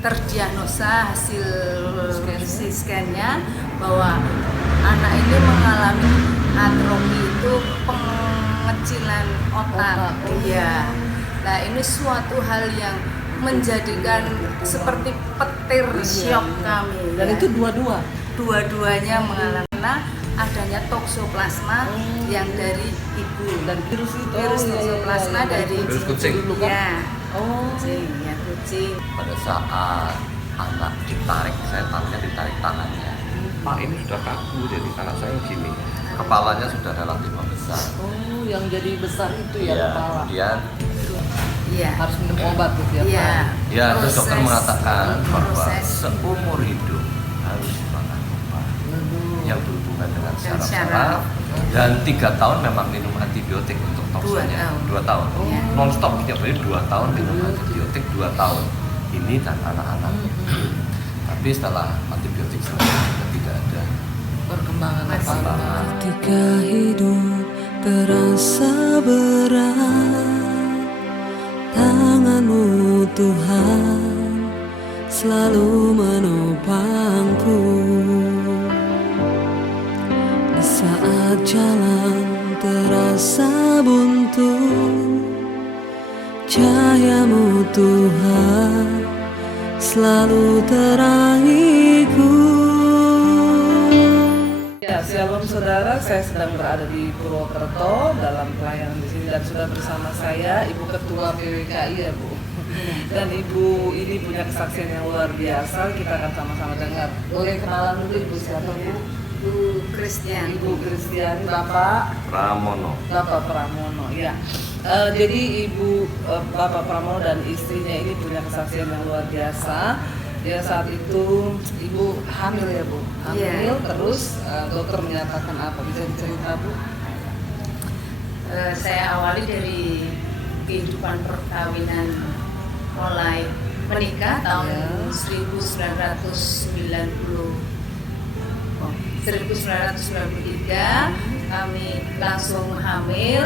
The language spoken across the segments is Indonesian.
terdiagnosa hasil scan-nya bahwa anak ini mengalami atrofi, itu pengecilan otak. Iya. Nah, ini suatu hal yang menjadikan seperti petir syok kami. Dan itu dua-duanya mengalami adanya toksoplasma yang dari ibu, dan virus toksoplasma dari virus kucing. Ya. Kucing. Kucing. Pada saat anak ditarik, saya ditarik tangannya. Pak, ini sudah kaku, jadi anak saya gini. Kepalanya sudah relatif membesar. Oh, yang jadi besar itu ya kepala. Kemudian harus minum obat gitu ya, Iya. Pak. Ya, terus dokter mengatakan bahwa seumur hidup harus makan obat yang berhubungan dengan syaraf. Dan 3 tahun memang minum antibiotik untuk toksinnya. 2 tahun. Non-stop tiap hari 2 tahun minum antibiotik 2 tahun. Ini dan anak-anak. Tapi setelah antibiotik selesai tidak ada Perkembangan apa-apa. Ketika hidup terasa berat, tangan-Mu Tuhan selalu menopangku. Di saat jalan terasa buntu, cahaya-Mu Tuhan selalu terangiku. Ya, shalom saudara, saya sedang berada di Purwokerto dalam pelayanan di sini dan sudah bersama saya Ibu Ketua PWKI ya Bu. Dan Ibu ini punya kesaksian yang luar biasa, kita akan sama-sama dengar. Boleh kenalan dulu Ibu, siapa Bu? Bu Kristiani. Ibu Kristiani, Bapak Pramono, ya. Jadi Bapak Pramono dan istrinya ini punya kesaksian yang luar biasa. Ya, saat itu Ibu hamil ya Bu, hamil terus dokter menyatakan apa, bisa dicerita Bu? Saya awali dari kehidupan perkawinan mulai menikah tahun 1993 kami langsung hamil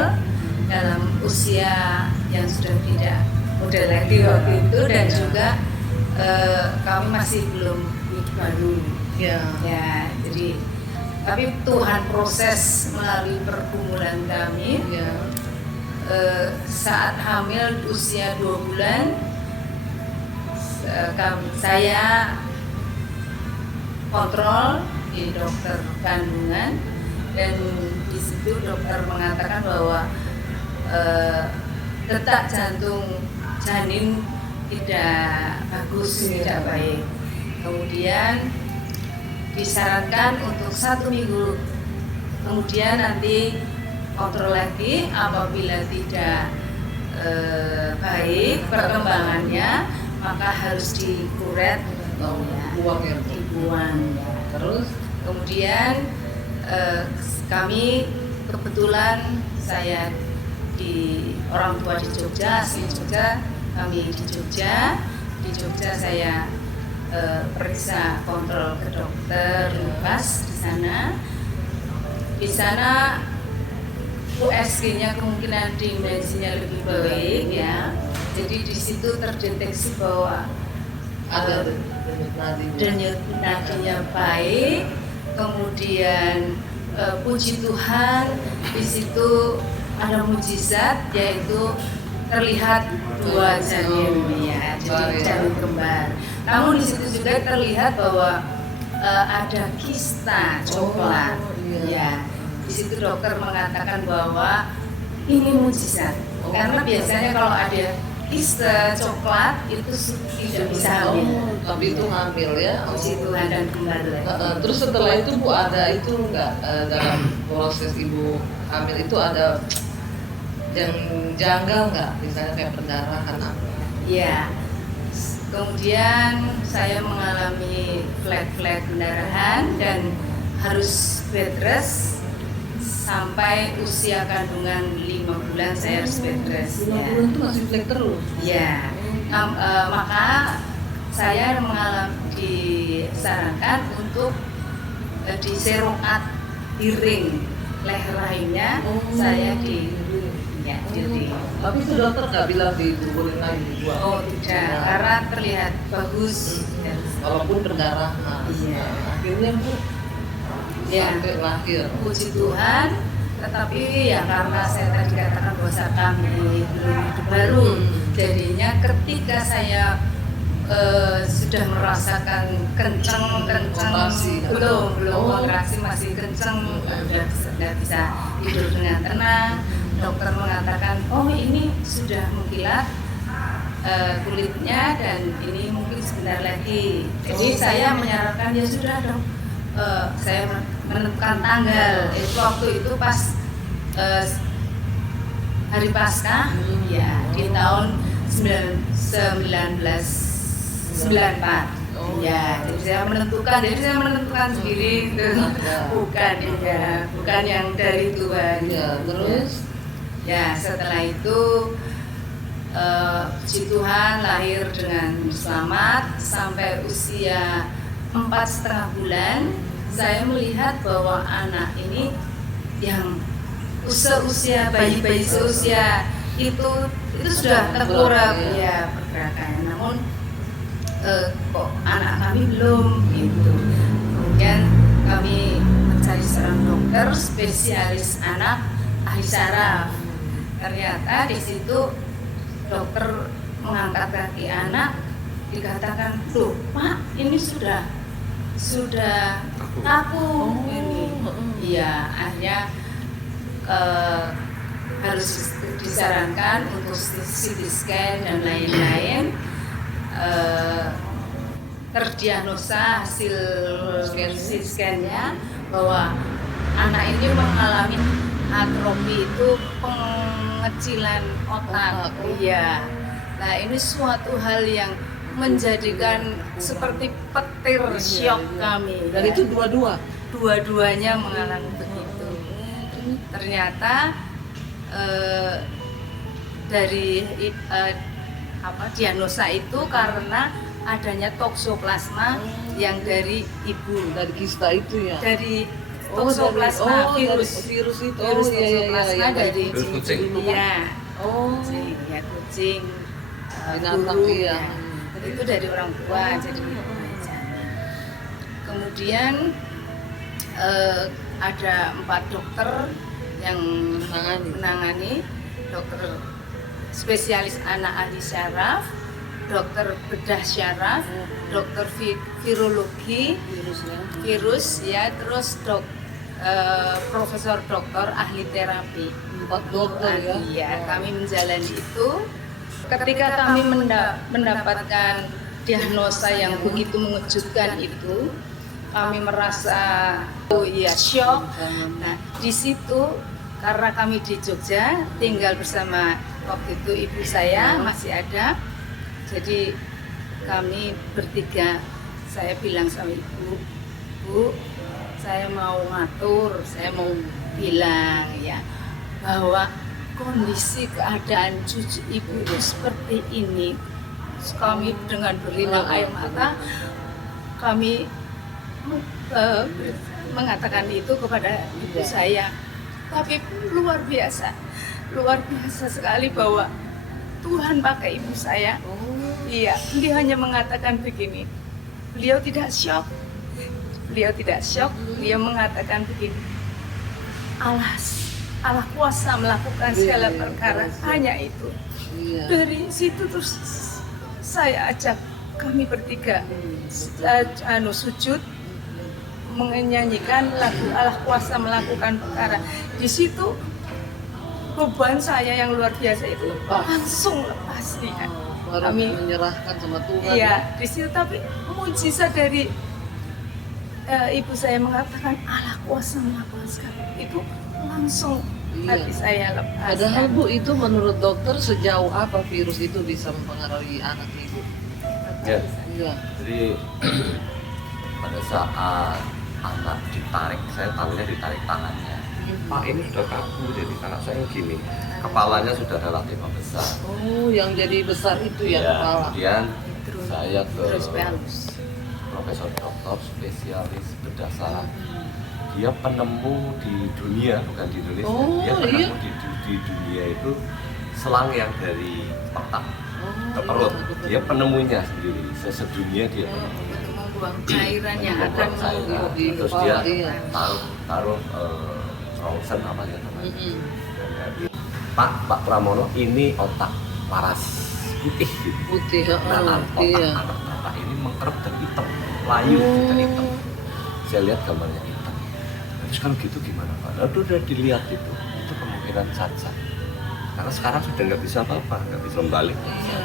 dalam usia yang sudah tidak muda lagi waktu itu, dan juga kami masih belum baru. Ya, jadi tapi Tuhan proses melalui pergumulan kami. Saat hamil usia 2 bulan, saya kontrol di dokter kandungan, dan di situ dokter mengatakan bahwa detak jantung janin tidak bagus, tidak baik. Kemudian disarankan untuk 1 minggu kemudian nanti kontrol lagi. Apabila tidak baik perkembangannya, maka harus dikuret, dibuang. Terus kemudian kami kebetulan saya di orang tua di Jogja, asli Jogja, kami di Jogja saya periksa kontrol ke dokter Lukas di sana USG-nya kemungkinan dimensinya lebih baik ya. Jadi di situ terdeteksi bahwa ada denyut nadinya baik. Kemudian puji Tuhan, di situ ada mujizat, yaitu terlihat 2 janin ya, jadi janin kembar. Namun di situ juga terlihat bahwa ada kista coklat. Ya, di situ dokter mengatakan bahwa ini mujizat. Karena biasanya kalau ada kista coklat itu tidak bisa hamil. Tapi itu hamil ya. Puji Tuhan dan kembar lagi. Terus setelah itu Bu, ada itu enggak dalam proses Ibu hamil itu ada yang janggal nggak, misalnya kayak pendarahan apa? Iya. Kemudian saya mengalami flat pendarahan dan harus bed rest sampai usia kandungan 5 bulan. Saya harus bed rest. 5 bulan itu masih flat terus? Iya. Maka saya disarankan untuk diserokat di ring leher rahimnya. Saya ya diri. Tapi itu dokter nggak bilang boleh lagi dibuang. Oh tidak, karena terlihat bagus. Walaupun pendarahan. Iya. Akhirnya Bu Ya. sampai lahir. Puji Tuhan, tetapi ya karena saya tadi katakan bahwa kami belum hidup baru, jadinya ketika saya sudah merasakan kenceng Kontraksi. belum Oh. kontraksi masih kenceng, udah nggak bisa tidur dengan tenang. Dokter mengatakan, oh ini sudah mengkilat kulitnya dan ini mungkin sebentar lagi. Jadi saya menyarankan ya sudah dong. Saya menentukan tanggal. Itu waktu itu pas hari Paskah, ya di tahun 1994. Ya, jadi saya menentukan sendiri, bukan yang dari Tuhan. Ya, terus Ya, setelah itu puji Tuhan lahir dengan selamat sampai usia 4,5 bulan. Saya melihat bahwa anak ini yang usia bayi-bayi seusia itu sudah tengkurap ya pergerakannya. Namun kok anak kami belum gitu. Kemudian kami mencari seorang dokter spesialis anak ahli saraf. Ternyata di situ dokter mengangkat kaki anak, dikatakan, "Loh, Pak, ini sudah kaku ini." Iya, akhirnya harus disarankan untuk CT scan dan lain-lain. Terdiagnosa hasil CT scan-nya bahwa anak ini mengalami atrofi, itu pengecilan otak. Iya. Nah, ini suatu hal yang menjadikan seperti petir syok kami. dan ya. itu Dua-duanya mengalami begitu. Ternyata dari diagnosa itu karena adanya toksoplasma yang dari ibu, dari kista itu ya. dari toksoplasma virus itu. toksoplasma dari Virus kucing. Iya. Oh, Kucing binatang burung, iya. ya. Itu dari orang tua, jadi kemudian ada 4 dokter yang menangani, dokter spesialis anak ahli syaraf, dokter bedah syaraf, dokter virologi virus ya, terus profesor dokter ahli terapi. 4 dokter ya. Iya, kami menjalani itu. Ketika kami mendapatkan diagnosa yang begitu mengejutkan itu, kami merasa syok. Nah, di situ karena kami di Jogja tinggal bersama waktu itu ibu saya masih ada, jadi kami bertiga. Saya bilang sama ibu, "Bu, saya mau ngatur, saya mau bilang ya bahwa kondisi keadaan cucu ibu itu seperti ini." Kami dengan berinang air mata, kami mengatakan itu kepada ibu saya. Tapi luar biasa sekali bahwa Tuhan pakai ibu saya. Iya, dia hanya mengatakan begini. Beliau tidak syok. Beliau mengatakan begini. Allah kuasa melakukan segala perkara, hanya itu. Iya. Dari situ terus saya ajak kami bertiga sujud menyanyikan lagu Allah kuasa melakukan perkara. Di situ beban saya yang luar biasa itu langsung lepas ya. Kami menyerahkan sama Tuhan. Iya, di situ tapi mujizat dari ibu saya mengatakan Allah kuasa melakukan segala, itu langsung hati saya lepas. Padahal Bu, itu menurut dokter sejauh apa virus itu bisa mempengaruhi anak ibu? Ya. Iya. Jadi pada saat anak ditarik, saya tahunya ditarik tangannya. Pak, ini sudah kaku, jadi anak saya gini. Kepalanya sudah relatif besar. Oh, yang jadi besar itu ya kepala. Kemudian saya ke Terus pelus. profesor dokter spesialis bedah saraf. dia penemu di dunia, bukan di Indonesia. Oh, Dia iya. penemu di dunia itu selang yang dari otak ke perut. Dia penemunya sendiri. Sedunia dia penemu. Untuk membuang cairan yang akan Membuang cairan. di Terus kepala, dia iya. taruh ronsen apa ya namanya. Mm-mm. Pak Pramono, ini otak waras putih gitu. Putih, Nah, otak iya. anak bapak ini mengkerut dan hitam, layu dan hitam. Saya lihat gambarnya hitam. Terus kalau gitu gimana Pak? Lalu udah dilihat itu kemungkinan cacat. Karena sekarang sudah nggak bisa apa-apa, nggak bisa balik.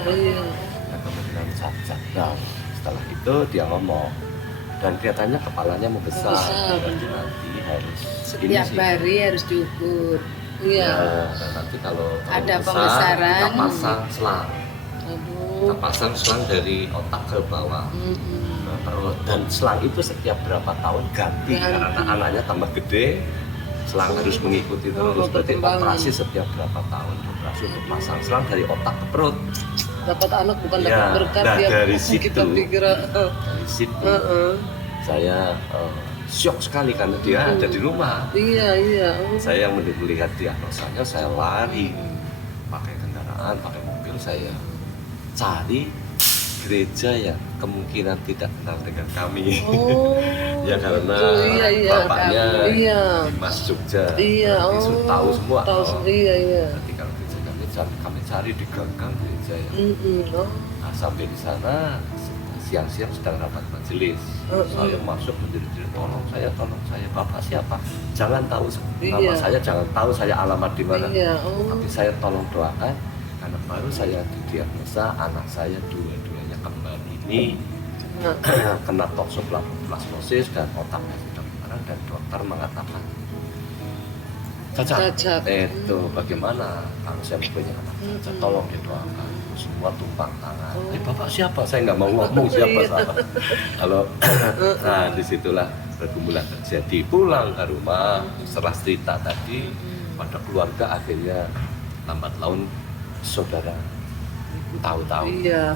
Iya. Nah, kemungkinan cacat. Nah, setelah itu dia ngomong dan kelihatannya kepalanya membesar. Membesar. Jadi nanti harus setiap sih. hari harus diukur. Iya. Ya, dan nanti kalau Ada besar, pembesaran. kita pasang selang. Aduh. Kita pasang selang dari otak ke bawah. Mm-mm. Perut. Dan selang itu setiap berapa tahun ganti karena anaknya tambah gede, selang harus mengikuti terus. Berarti perkembangan. operasi setiap berapa tahun, operasi untuk pasang selang dari otak ke perut. Dapat anak bukan Ya, dapat berkat nah, ya. dari Kita situ. pikir Dari situ saya syok sekali karena dia ada di rumah. iya, iya. Saya melihat diagnosanya, saya lari pakai kendaraan, pakai mobil, saya cari gereja yang kemungkinan tidak kenal dengan kami. Oh. Ya karena iya, iya. bapaknya Iya. Mas Jogja, Iya, jadi tahu semua. Tahu iya, iya. Nanti kalau gereja kami cari di gang-gang gereja yang Oh. nah, sampai di sana siang-siang sedang rapat majelis. Saya masuk menjerit-jerit, tolong saya, Bapak siapa? Jangan tahu nama Iya. saya, jangan tahu saya alamat di mana. Iya, oh. Tapi saya tolong doakan karena baru saya didiagnosa anak saya dua-duanya kembar ini Nah, kena toksoplasmosis dan otaknya sudah berdarah dan dokter mengatakan cacat. Cacat. Itu bagaimana kalau saya punya anak cacat? Tolong didoakan. Semua tumpang tangan. Bapak siapa? Saya nggak mau ngomong siapa siapa. Kalau nah disitulah pergumulan terjadi. Pulang ke rumah setelah cerita tadi pada keluarga akhirnya lambat laun saudara tahu-tahu. iya.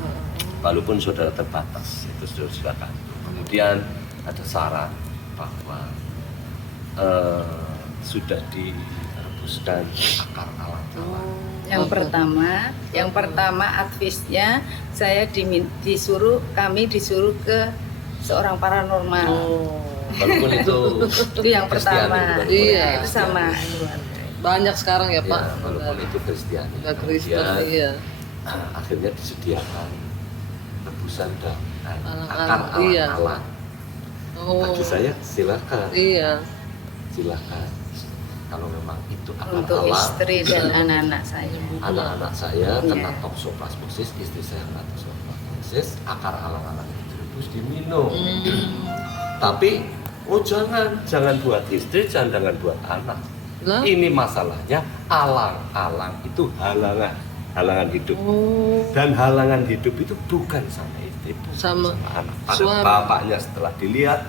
Walaupun saudara terbatas itu silakan. Kemudian ada saran bahwa sudah direbuskan akar alang-alang. Yang pertama advisnya saya kami disuruh ke seorang paranormal. Oh. Walaupun itu Itu yang Kristiani, pertama. bukan Iya. Itu sama. Banyak sekarang ya, ya, Pak. walaupun itu Kristiani. Udah Kristen, Kemudian, iya. akhirnya disediakan rebusan dan Alang-alang, akar iya. alang-alang. Oh. Bagi saya silakan. Iya. Silakan kalau memang itu akar Untuk alang, istri dan anak-anak saya. anak-anak saya kena Iya. toksoplasmosis, istri saya kena toksoplasmosis, akar alang-alang itu direbus diminum. Tapi jangan buat istri, jangan buat anak. Lah? Ini masalahnya alang-alang itu halangan hidup. Oh. Dan halangan hidup itu bukan sama istri, bukan Sama anak. Pada suami. bapaknya setelah dilihat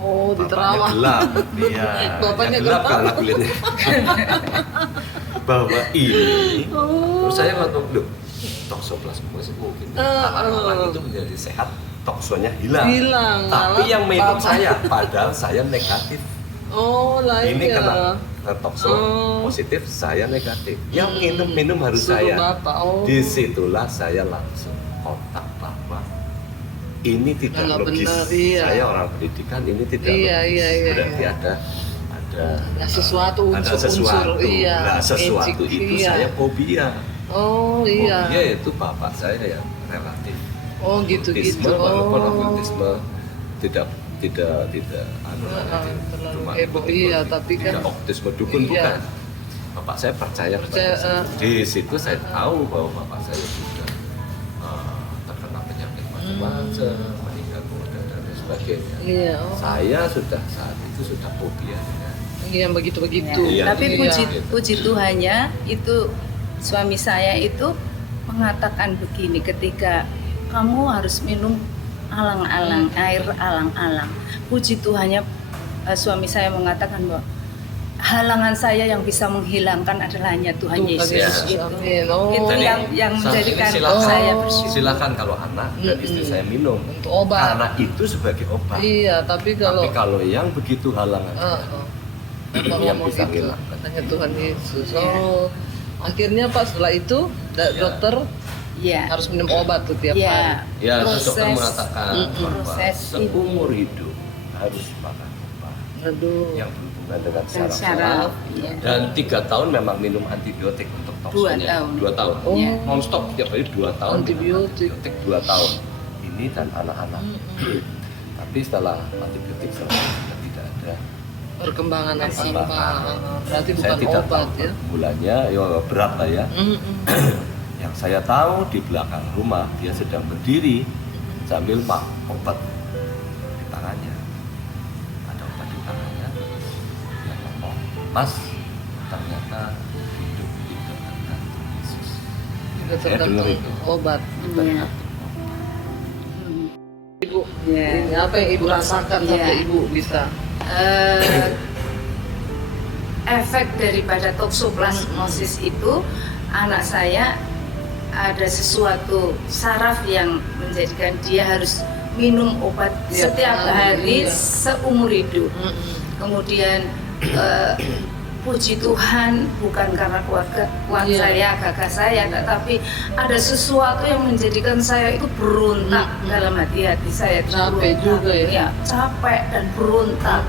Oh, bapaknya diterawang. gelap, iya. Bapaknya gelap gelap. karena kulitnya. Bahwa ini, Oh. terus saya ngomong, loh, toksoplasmosis mungkin alang-alang itu menjadi sehat, toksonya hilang. Hilang, Tapi malah yang minum bapak- saya, padahal saya negatif. Oh, lah Ini iya. kena tokso positif, saya negatif. Yang minum harus Suruh saya. Bapak. Oh. Disitulah saya langsung kontak bahwa ini tidak Nggak logis. benar, iya. Saya orang pendidikan, ini tidak Iya, logis. iya, Berarti iya. ada sesuatu, ada unsur-unsur. sesuatu. Iya. Nah, sesuatu Magic, itu iya. saya fobia. Oh, iya. Fobia itu bapak saya yang relatif Oh, gitu-gitu. autisme, walaupun Oh. autisme tidak terlalu heboh, iya, tapi tidak kan autisme dukun iya. bukan. Bapak saya percaya kepada saya. Di situ saya tahu bahwa bapak saya sudah terkena penyakit macam-macam, meninggal kemudian dan lain sebagainya. Iya, oh. Saya sudah saat itu sudah fobia dengan Iya, begitu-begitu. Iya, Tapi iya. puji Tuhannya itu suami saya itu mengatakan begini ketika kamu harus minum alang-alang, air alang-alang. Puji Tuhannya suami saya mengatakan bahwa halangan saya yang bisa menghilangkan adalah hanya Tuhan Yesus. Yesus. Amin. Oh. Itu Jadi, yang menjadikan silakan, saya bersyukur. silakan kalau anak dan istri saya minum Untuk obat. karena itu sebagai obat. Iya, tapi Tapi kalau yang begitu halangan Bapak yang ngomong bisa gitu, hilang. katanya Tuhan Yesus. Iya. Oh, akhirnya Pak setelah itu dokter Ya. harus minum obat tuh tiap hari. Ya, dokter mengatakan bahwa proses seumur hidup harus makan obat Aduh. yang berhubungan dengan Dan saraf iya. dan 3 tahun memang minum antibiotik untuk toksinnya. 2 tahun. 2 tahun. Oh. Iya. Non-stop tiap hari 2 tahun minum Antibiotik. antibiotik 2 tahun. Ini dan anak-anak. Tapi setelah antibiotik selesai tidak ada Perkembangan Masih. apa-apa. Berarti saya bukan tidak obat tahu ya. bulannya ya berat lah ya. Yang saya tahu di belakang rumah dia sedang berdiri sambil obat di tangannya. Ada obat di tangannya. Dia ngomong, Mas, ternyata hidup itu tergantung Yesus. Juga Saya dengar tergantung itu. obat. Iya. Ibu, Iya. ini apa yang Ibu rasakan Iya. sampai Ibu bisa? Efek daripada toksoplasmosis itu anak saya ada sesuatu saraf yang menjadikan dia harus minum obat Iya, setiap hari iya. seumur hidup. Kemudian puji Tuhan bukan karena kuat Iya. saya, gagah saya, tetapi ada sesuatu yang menjadikan saya itu berontak dalam hati saya. Capek Berontak. juga ya? Iya, capek dan berontak.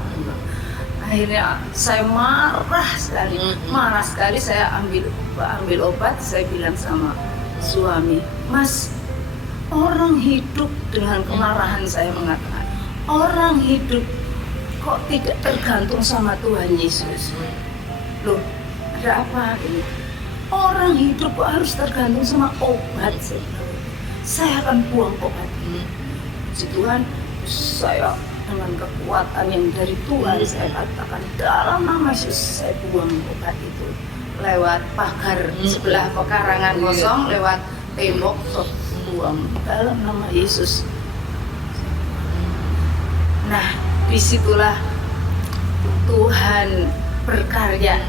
Akhirnya saya marah sekali, saya ambil obat, saya bilang sama suami, Mas, orang hidup dengan kemarahan, saya mengatakan, orang hidup kok tidak tergantung sama Tuhan Yesus. Loh, ada apa ini? Orang hidup kok harus tergantung sama obat? Saya akan buang obat ini. Puji Tuhan, saya dengan kekuatan yang dari Tuhan, saya katakan dalam nama Yesus, saya buang obat itu lewat pagar sebelah pekarangan kosong, lewat tembok, buang dalam nama Yesus. Nah, disitulah Tuhan berkarya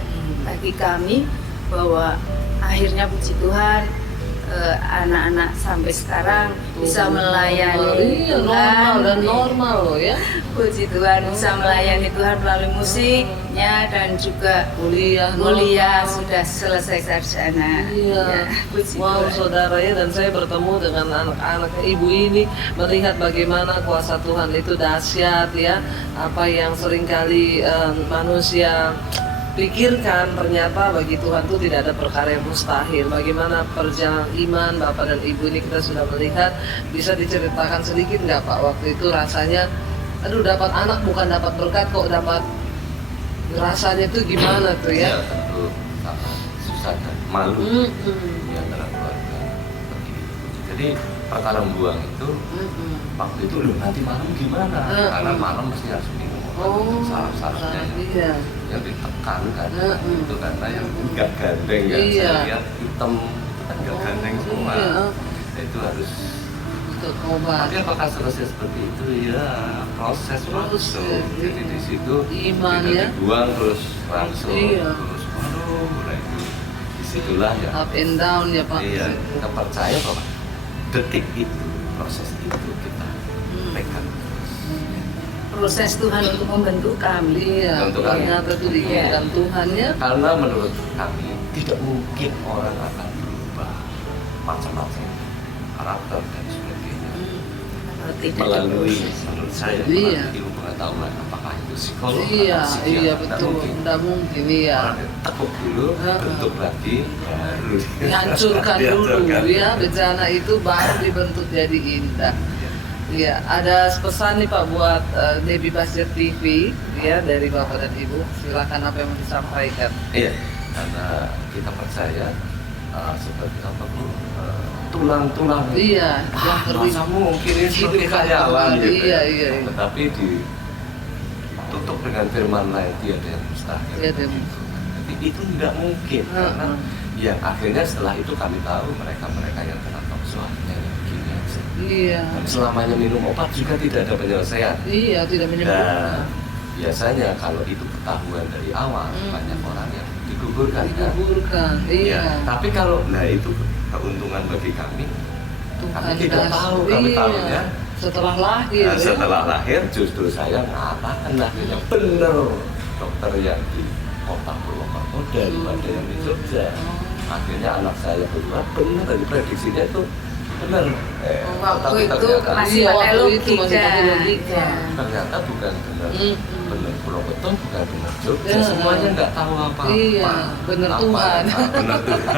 bagi kami, bahwa akhirnya puji Tuhan anak-anak sampai sekarang bisa melayani Iya, Tuhan. normal loh ya. Puji Tuhan bisa melayani Tuhan melalui musiknya dan juga Kuliah kuliah normal. sudah selesai sarjana. Iya. Ya, puji Wow, Tuhan. saudara ya, dan saya bertemu dengan anak-anak ibu ini, melihat bagaimana kuasa Tuhan itu dahsyat ya. Apa yang seringkali manusia pikirkan, ternyata bagi Tuhan itu tidak ada perkara yang mustahil. Bagaimana perjalanan iman Bapak dan Ibu ini kita sudah melihat. Bisa diceritakan sedikit nggak Pak, waktu itu rasanya, aduh dapat anak bukan dapat berkat kok, dapat rasanya tuh gimana tuh ya? Tentu sangat susah dan malu di antara keluarga seperti itu. Jadi perkara buang itu waktu itu loh, nanti malam gimana? Karena malam mesti harus minum obat saraf-sarafnya Iya. yang ditekan kan itu karena yang enggak gandeng ya, Iya. saya lihat hitam itu kan enggak gandeng semua. Iya. Itu harus. Untuk obat. Tapi apakah selesai seperti itu? Ya proses waktu. Jadi di situ Iman tidak ya. dibuang terus langsung Iya. terus nah itu disitulah ya. Up and down ya Pak. Iya, kita percaya bahwa detik itu, proses itu kita pegang terus. Proses Tuhan untuk membentuk kami. Iya, Untuk kami. ternyata itu diinginkan Tuhan ya. Karena menurut kami tidak mungkin orang akan berubah macam-macam karakter dan sebagainya Kalau tidak melalui diproses. menurut saya Iya. melalui ilmu pengetahuan, apakah itu psikolog Iya, atau psikiater, iya tidak betul. mungkin. Tidak mungkin iya. Orang tekuk dulu, bentuk lagi, baru Dihancurkan dulu dihancurkan. ya, bencana itu baru dibentuk jadi indah. Iya, ada pesan nih Pak buat Debbie Basir TV ya, dari Bapak dan Ibu. Silakan apa yang mau disampaikan. Iya, karena kita percaya seperti apa Bu, tulang-tulang Iya, yang masa mungkin ini seperti hidup khayalan kembali. gitu. Iya, iya, iya. Tetapi ditutup dengan firman lain, tiada yang mustahil. Tiada yang Jadi itu tidak mungkin karena yang akhirnya setelah itu kami tahu mereka yang kena toksoannya yang begini aja. Iya. Dan selamanya minum obat juga tidak ada penyelesaian. Iya, tidak menyembuhkan. Dan biasanya kalau itu ketahuan dari awal, banyak orang yang digugurkan kan? Digugurkan, iya. Tapi kalau, nah itu keuntungan bagi kami. Kami Tuhan tidak tahu, kami iya. tahunya Setelah lahir. nah, setelah lahir justru saya mengatakan lahirnya bener dokter yang di Kota Purwokerto daripada yang di Jogja. Akhirnya anak saya berdua benar dari prediksinya itu benar. Waktu itu masih Iya, pakai waktu itu masih logika. pakai logika. Ya. Ternyata bukan benar benar Purwokerto, bukan benar Jogja. Ya. Semuanya nggak tahu apa-apa. Iya, benar Tuhan. Benar Tuhan.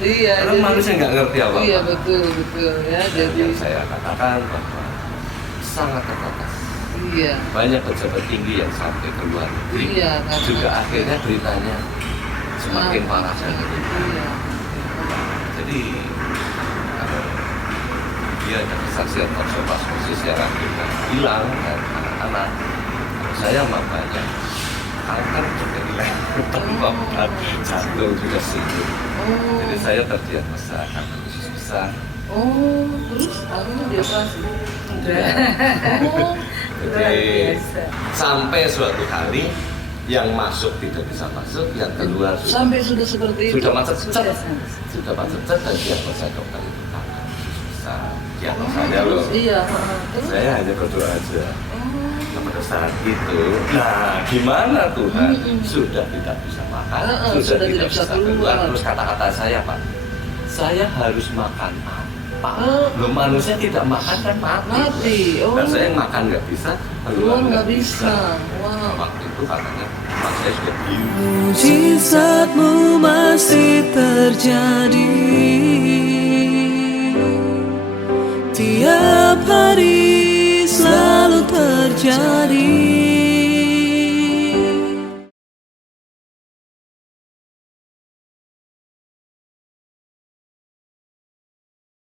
Iya. Karena jadi- manusia nggak ngerti apa-apa. Iya betul ya. Jadi Yang saya katakan bahwa sangat terbatas. iya. Banyak pejabat tinggi yang sampai ke luar negeri Iya, karena- juga akhirnya beritanya semakin parah dan Iya. jadi kalau dia ada kesaksian observasi yang akhirnya hilang dan anak-anak saya mah banyak kanker juga hilang tanpa jantung juga sembuh. Oh. Jadi saya terdiagnosa kanker usus besar. Oh, terus akhirnya dioperasi. Oh, Jadi sampai suatu hari yang masuk tidak bisa masuk, yang keluar sampai sudah seperti itu. sudah macet sudah macet dan diagnosa dokter itu kanker usus besar. Diagnosanya loh. Iya. Terus? Saya hanya berdoa aja. Oh. Nah, pada saat itu, nah gimana Tuhan sudah tidak bisa makan, sudah tidak bisa keluar. Terus kata-kata saya Pak, saya harus makan apa? Belum manusia tidak makan kan mati. Oh. Dan saya makan nggak bisa, Keluar nggak bisa. Wow. Waktu itu katanya, Mas saya sudah bingung. Mujizatmu masih terjadi tiap hari